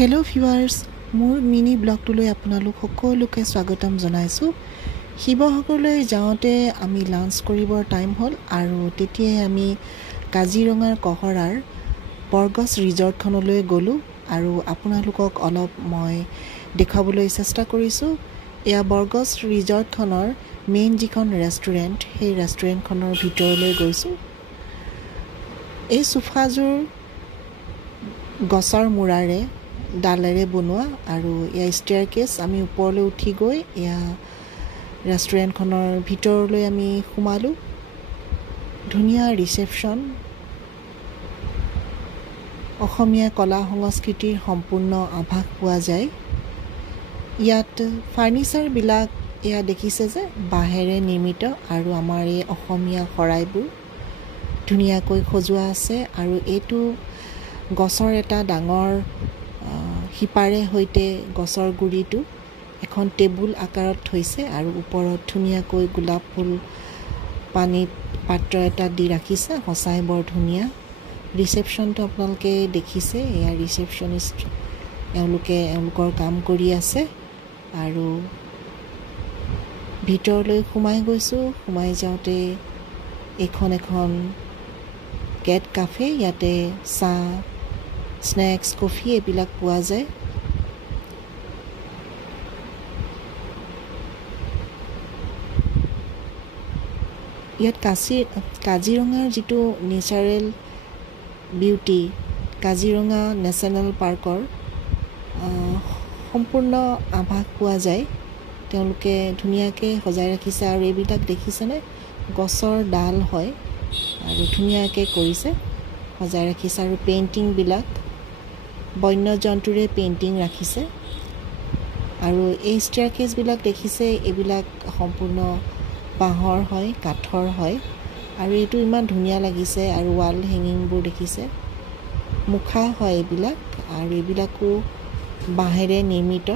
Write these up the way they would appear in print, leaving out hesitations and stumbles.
Hello' viewers, মোৰ mini ব্লগটোলৈ আপোনালোক সকলোকে স্বাগতম জনাইছোঁ। শিৱসাগৰলৈ যাওঁতে আমি লাঞ্চ কৰিবৰ টাইম হ'ল আৰু তেতিয়াই আমি কাজিৰঙাৰ কহৰাৰ বৰগছ ৰিজৰ্টখনলৈ গ'লোঁ আৰু আপোনালোকক অলপ মই দেখুৱাবলৈ চেষ্টা কৰিছোঁ। এয়া বৰগছ ৰিজৰ্টখনৰ মেইন যিখন ৰেষ্টুৰেণ্ট, সেই ৰেষ্টুৰেণ্টখনৰ ভিতৰলৈ গৈছোঁ। এই সোফাযোৰ গছৰ মূৰাৰে ডালেৰে বনোৱা আৰু এয়া ষ্টেয়াৰকেছ। আমি ওপৰলৈ উঠি গৈ এয়া ৰেষ্টুৰেণ্টখনৰ ভিতৰলৈ আমি সোমালোঁ। ধুনীয়া ৰিচেপশ্যন, অসমীয়া কলা সংস্কৃতিৰ সম্পূৰ্ণ আভাস পোৱা যায়। ইয়াত ফাৰ্নিচাৰবিলাক এয়া দেখিছে যে বাঁহেৰে নিৰ্মিত আৰু আমাৰ এই অসমীয়া শৰাইবোৰ ধুনীয়াকৈ সজোৱা আছে আৰু এইটো গছৰ এটা ডাঙৰ শিপাৰে সৈতে গছৰ গুৰিটো এখন টেবুল আকাৰত থৈছে আৰু ওপৰত ধুনীয়াকৈ গোলাপ ফুল পানীত পাত্ৰ এটা দি ৰাখিছে। সঁচাই বৰ ধুনীয়া। ৰিচেপশ্যনটো আপোনালোকে দেখিছে, এয়া ৰিচেপশ্যনিষ্ট, এওঁলোকৰ কাম কৰি আছে আৰু ভিতৰলৈ সোমাই গৈছোঁ। সোমাই যাওঁতে এখন কেট কাফে, ইয়াতে চাহ, স্নেক্স, কফি এইবিলাক পোৱা যায়। ইয়াত কাজিৰঙাৰ যিটো নেচাৰেল বিউটি, কাজিৰঙা নেশ্যনেল পাৰ্কৰ সম্পূৰ্ণ আভাস পোৱা যায়। তেওঁলোকে ধুনীয়াকৈ সজাই ৰাখিছে আৰু এইবিলাক দেখিছেনে, গছৰ ডাল হয় আৰু ধুনীয়াকৈ কৰিছে, সজাই ৰাখিছে আৰু পেইণ্টিংবিলাক বন্য জন্তুৰে পেইণ্টিং ৰাখিছে আৰু এই ষ্টেয়াৰকেছবিলাক দেখিছে, এইবিলাক সম্পূৰ্ণ বাঁহৰ হয়, কাঠৰ হয় আৰু এইটো ইমান ধুনীয়া লাগিছে। আৰু ৱাল হেঙিংবোৰ দেখিছে, মুখা হয় এইবিলাক আৰু এইবিলাকো বাঁহেৰে নিৰ্মিত।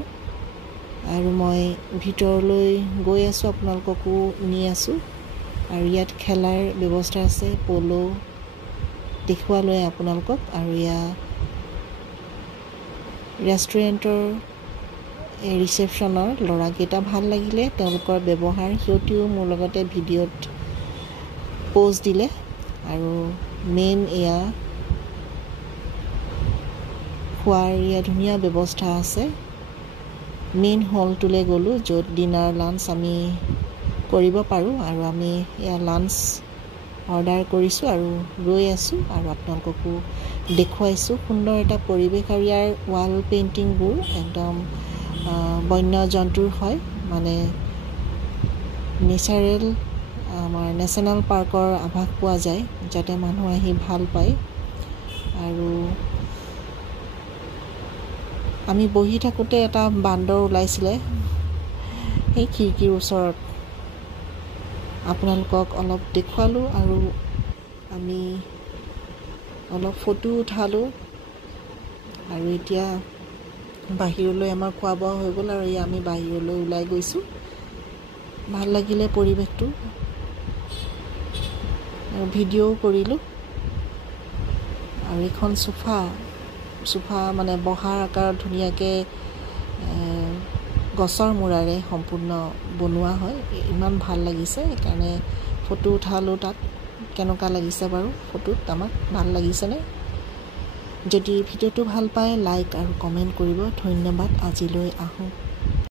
আৰু মই ভিতৰলৈ গৈ আছোঁ, আপোনালোককো নি আছোঁ আৰু ইয়াত খেলাৰ ব্যৱস্থা আছে, পল' দেখুৱালৈ আপোনালোকক। আৰু এয়া ৰেষ্টুৰেণ্টৰ ৰিচেপশ্যনৰ ল'ৰাকেইটা ভাল লাগিলে, তেওঁলোকৰ ব্যৱহাৰ। সিহঁতিও মোৰ লগতে ভিডিঅ'ত প'জ দিলে আৰু মেইন এয়া খোৱাৰ এয়া ধুনীয়া ব্যৱস্থা আছে। মেইন হলটোলৈ গ'লোঁ, য'ত ডিনাৰ লাঞ্চ আমি কৰিব পাৰোঁ আৰু আমি এয়া লাঞ্চ অৰ্ডাৰ কৰিছোঁ আৰু ৰৈ আছোঁ আৰু আপোনালোককো দেখুৱাইছোঁ। সুন্দৰ এটা পৰিৱেশ আৰু ইয়াৰ ৱাল পেইণ্টিংবোৰ একদম বন্য জন্তুৰ হয়, মানে নেচাৰেল আমাৰ নেশ্যনেল পাৰ্কৰ আভাস পোৱা যায়, যাতে মানুহ আহি ভাল পায়। আৰু আমি বহি থাকোঁতে এটা বান্দৰ ওলাইছিলে সেই খিৰিকীৰ ওচৰত, আপোনালোকক অলপ দেখুৱালোঁ আৰু আমি অলপ ফটো উঠালোঁ। আৰু এতিয়া বাহিৰলৈ আমাৰ খোৱা বোৱা হৈ গ'ল আৰু আমি বাহিৰলৈ ওলাই গৈছোঁ। ভাল লাগিলে পৰিৱেশটো আৰু ভিডিঅ'ও কৰিলোঁ। আৰু এইখন চোফা মানে বহাৰ আকাৰত ধুনীয়াকৈ গছৰ মূৰাৰে সম্পূৰ্ণ বনোৱা হয়, ইমান ভাল লাগিছে, সেইকাৰণে ফটো উঠালোঁ তাত। কেনেকুৱা লাগিছে বাৰু ফটোত, আমাক ভাল লাগিছেনে? যদি ভিডিঅ'টো ভাল পায় লাইক আৰু কমেণ্ট কৰিব। ধন্যবাদ। আজিলৈ আহোঁ।